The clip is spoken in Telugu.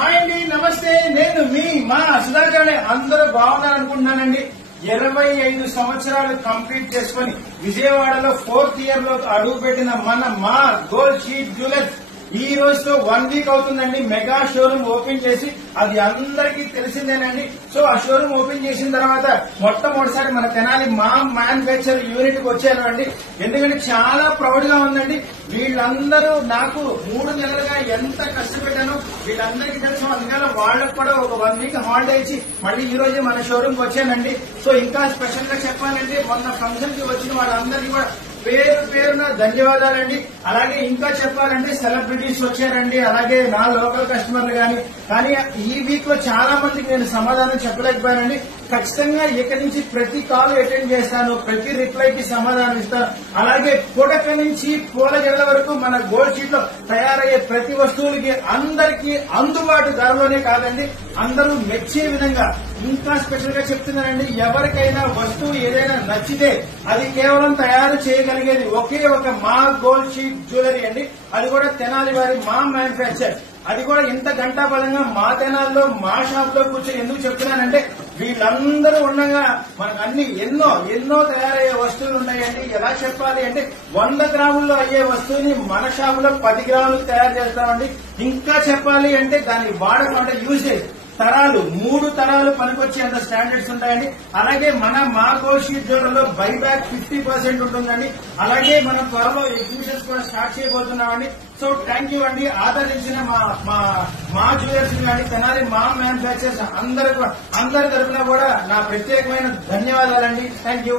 హాయ్ అండి, నమస్తే. నేను మీ మా సుధాకర్. అందరూ బాగున్నారు అనుకుంటున్నానండి. 25 సంవత్సరాలు కంప్లీట్ చేసుకుని విజయవాడలో 4th ఇయర్ లో అడుగు పెట్టిన మా గోల్డ్ షీట్ జ్యువెలర్స్ ఈ రోజుతో 1 వీక్ అవుతుందండి. మెగా షోరూమ్ ఓపెన్ చేసి, అది అందరికీ తెలిసిందేనండి. సో ఆ షోరూమ్ ఓపెన్ చేసిన తర్వాత మొట్టమొదటిసారి మన తెనాలి మా మ్యానుఫ్యాక్చర్ యూనిట్ కి వచ్చాను అండి. ఎందుకంటే చాలా ప్రౌడ్ గా ఉందండి. వీళ్ళందరూ నాకు 3 నెలలుగా ఎంత కష్టపెట్టానో వీళ్ళందరికీ తెలుసు. అందుకని వాళ్ళకు కూడా ఒక 1 వీక్ హాలిడే ఇచ్చి మళ్ళీ ఈ రోజు మన షోరూమ్ కి వచ్చానండి. సో ఇంకా స్పెషల్ గా చెప్పాలంటే మొన్న ఫంక్షన్ కి వచ్చిన వాళ్ళందరికీ కూడా పేరున ధన్యవాదాలండి. అలాగే ఇంకా చెప్పాలంటే సెలబ్రిటీస్ వచ్చారండి, అలాగే నా లోకల్ కస్టమర్లు కానీ ఈ వీక్ లో చాలా మందికి నేను సమాధానం చెప్పలేకపోయానండి. ఖచ్చితంగా ఇక్కడి నుంచి ప్రతి కాల్ అటెండ్ చేస్తాను, ప్రతి రిప్లైకి సమాధానం ఇస్తాను. అలాగే పుడక నుంచి పూలజల్ల వరకు మన గోల్డ్ షీట్ లో తయారయ్యే ప్రతి వస్తువులకి అందరికీ అందుబాటు ధరలోనే కాదండి, అందరూ మెచ్చే విధంగా ఇంకా స్పెషల్ గా చెప్తున్నానండి. ఎవరికైనా వస్తువు ఏదైనా నచ్చితే అది కేవలం తయారు చేయగలిగేది ఒకే ఒక మా గోల్డ్ షీట్ జ్యువెలరీ అండి. అది కూడా తెనాలి వారి మా మ్యానుఫ్యాక్చర్. అది కూడా ఇంత గంటాబలంగా మా తెనాల్లో మా షాప్ లో కూర్చొని ఎందుకు చెప్తున్నానంటే, వీళ్ళందరూ ఉండగా మనకు అన్ని ఎన్నో తయారయ్యే వస్తువులు ఉన్నాయండి. ఎలా చెప్పాలి అంటే 100 గ్రాముల్లో అయ్యే వస్తువుని మన షాప్ లో 10 గ్రాములకు తయారు చేస్తామండి. ఇంకా చెప్పాలి అంటే దాని వాడకం అంటే యూసేజ్ తరాలు 3 తరాలు పనికొచ్చేంత స్టాండర్డ్స్ ఉంటాయండి. అలాగే మన మా గోల్డ్ షీట్ జ్యువెలర్లో బైబ్యాక్ 50% ఉంటుందండి. అలాగే మనం త్వరలో ఎగ్జిబిషన్స్ కూడా స్టార్ట్ చేయబోతున్నామండి. సో థ్యాంక్ యూ అండి. ఆదరించిన మా జ్యువెలర్స్ కానీ తెనాలి మా మ్యానుఫ్యాక్చర్స్ అందరి తరఫున కూడా నా ప్రత్యేకమైన ధన్యవాదాలండి. Thank you.